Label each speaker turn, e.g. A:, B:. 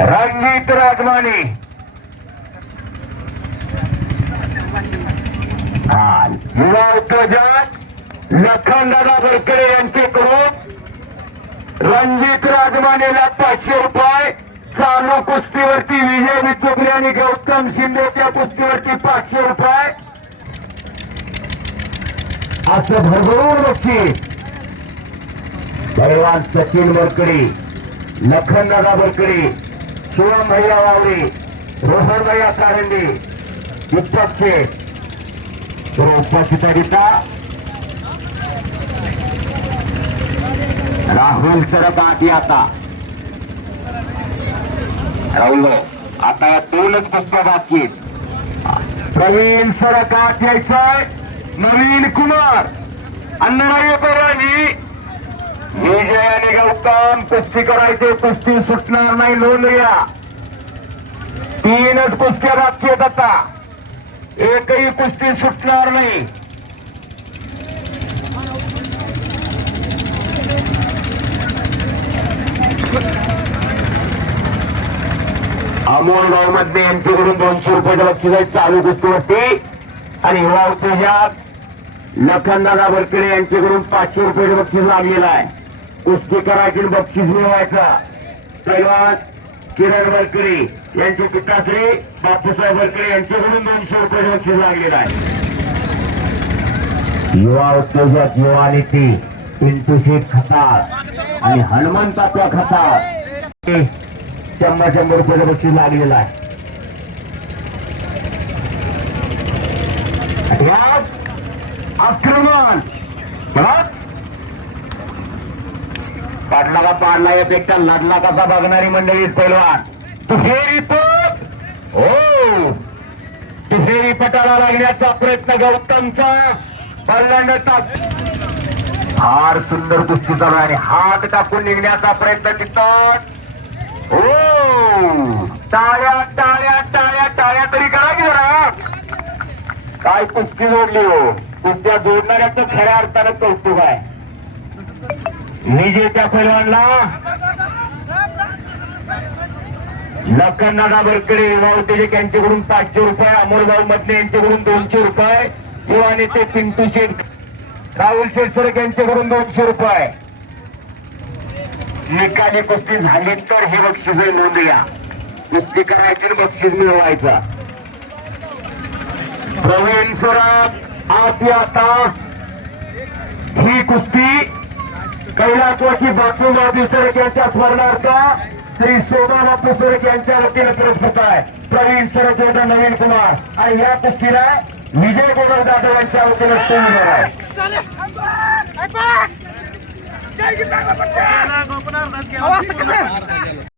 A: रणजित राजमाने हा, युवा उद्योजक लखन दादा गडकरी यांच्याकडून रणजित राजमानेला पाचशे रुपये चालू कुस्तीवरती विजय विचुकले आणि गौतम शिंदेच्या कुस्तीवरती पाचशे रुपये. असं भरभरून बक्षीस भगवान सचिन वरकडे लखनदादा दादा शिवम भैया वावरे रोहन भैया कारंडे दीपक शेठ तर उपस्थितारिता राहुल सरक आत आता. राहुल आता दोनच पुस्तक बाकी प्रवीण सरक आत यायचाय नवीन कुमार. अण्णाराय परवानी विजय गौतम कुस्ती करायचे कुस्ती सुटणार नाही नोंद घ्या. तीनच कुस्त्या बाकी आहेत आता. एकही कुस्ती सुटणार नाही. अमोल यांच्याकडून दोनशे रुपये बक्षीस आहे चालू कुस्तीवरती. आणि युवा उत्तेजक लखनदादा बरकडे यांच्याकडून पाचशे रुपये बक्षीस लागलेलं आहे. कुस्ती करायची बक्षीस मिळवायचा. पैलवान किरण बरकडे यांचे पिताश्री बापूसाहेब बरकडे यांच्याकडून दोनशे रुपये बक्षीस लागलेलं आहे. युवा उद्योजक युवा नेते पिंटू शेठ खताळ आणि हनुमंतात्या खताळ. हे शंभर शंभर रुपये बक्षीस लागलेलं आहे. आक्रमण बस पाडला का पाडला यापेक्षा लढला कसा बघणारी मंडळी पैलवान. तुहेरी पट! हो! तुहेरी पटाला लागण्याचा प्रयत्न गौतमचा. पहिल्यांदा टाक. फार सुंदर कुस्ती चालू आणि हात टाकून निघण्याचा प्रयत्न तिथं. हो! टाळ्या टाळ्या टाळ्या टाळ्या तरी करा की जरा. काय कुस्ती जोडली हो? कुस्त्या जोडणाऱ्याचं खऱ्या अर्थानं कौतुक आहे. विजेत्या पैलवानला लखन नाना बरकडे युवा उद्योजक यांच्याकडून पाचशे रुपये अमोलभाऊ मधने यांच्याकडून दोनशे रुपये युवा नेते पिंटू शेठ राहुल शेठ सरक यांच्याकडून दोनशे रुपये. निकाली कुस्ती झाली तर हे बक्षीस नोंद घ्या कुस्ती करायची बक्षीस मिळवायचा. प्रवीण सराफ आत या आता ही कुस्ती कैलासवासी बापू बाबू सरक यांच्या स्मरणार्थ. श्री शोभा बापू सरक यांच्या वतीने पुरस्कृत आहे. प्रवीण सरक यांचा नवीन कुमार. आणि या कुस्तीला विजय गोबर जाधव यांच्या वतीने तो उभा आहे.